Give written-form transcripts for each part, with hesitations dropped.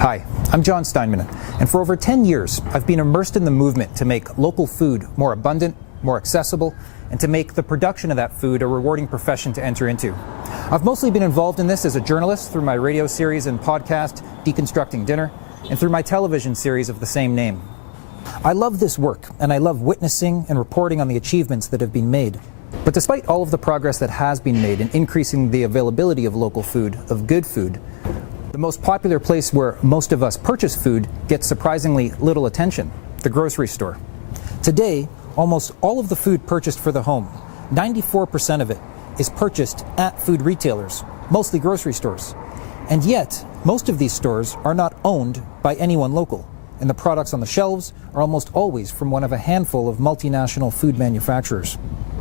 Hi, I'm Jon Steinman, and for over 10 years, I've been immersed in the movement to make local food more abundant, more accessible, and to make the production of that food a rewarding profession to enter into. I've mostly been involved in this as a journalist through my radio series and podcast, Deconstructing Dinner, and through my television series of the same name. I love this work, and I love witnessing and reporting on the achievements that have been made. But despite all of the progress that has been made in increasing the availability of local food, of good food, the most popular place where most of us purchase food gets surprisingly little attention: the grocery store. Today, almost all of the food purchased for the home, 94% of it, is purchased at food retailers, mostly grocery stores. And yet, most of these stores are not owned by anyone local, and the products on the shelves are almost always from one of a handful of multinational food manufacturers.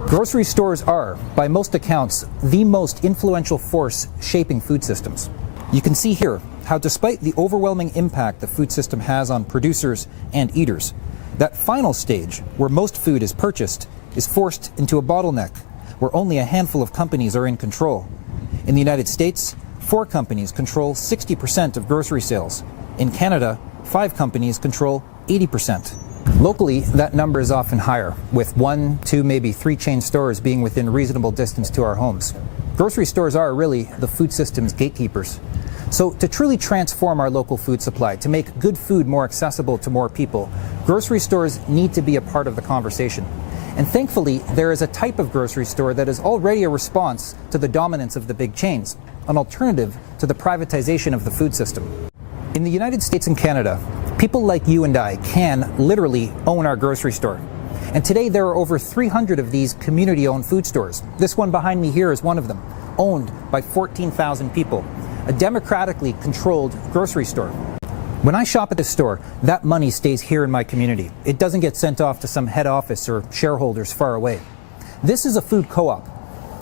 Grocery stores are, by most accounts, the most influential force shaping food systems. You can see here how, despite the overwhelming impact the food system has on producers and eaters, that final stage where most food is purchased is forced into a bottleneck where only a handful of companies are in control. In the United States, 4 companies control 60% of grocery sales. In Canada, 5 companies control 80%. Locally, that number is often higher, with 1, 2, maybe 3 chain stores being within reasonable distance to our homes. Grocery stores are really the food system's gatekeepers. So to truly transform our local food supply, to make good food more accessible to more people, grocery stores need to be a part of the conversation. And thankfully, there is a type of grocery store that is already a response to the dominance of the big chains, an alternative to the privatization of the food system. In the United States and Canada, people like you and I can literally own our grocery store. And today there are over 300 of these community-owned food stores. This one behind me here is one of them, owned by 14,000 people, a democratically controlled grocery store. When I shop at this store, that money stays here in my community. It doesn't get sent off to some head office or shareholders far away. This is a food co-op,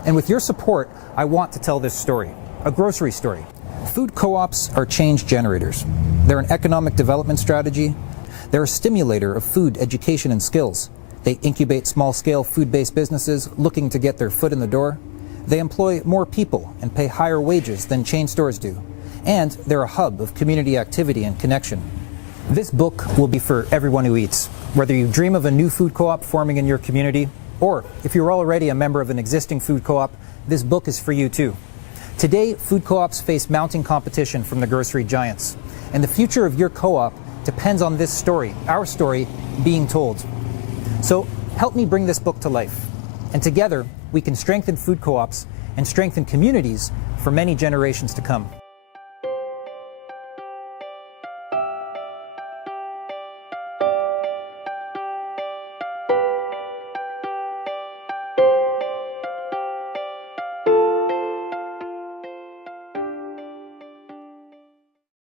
and with your support, I want to tell this story, a grocery story. Food co-ops are change generators. They're an economic development strategy. They're a stimulator of food education and skills. They incubate small-scale food-based businesses looking to get their foot in the door. They employ more people and pay higher wages than chain stores do. And they're a hub of community activity and connection. This book will be for everyone who eats. Whether you dream of a new food co-op forming in your community, or if you're already a member of an existing food co-op, this book is for you too. Today, food co-ops face mounting competition from the grocery giants. And the future of your co-op depends on this story, our story, being told. So help me bring this book to life. And together, we can strengthen food co-ops and strengthen communities for many generations to come.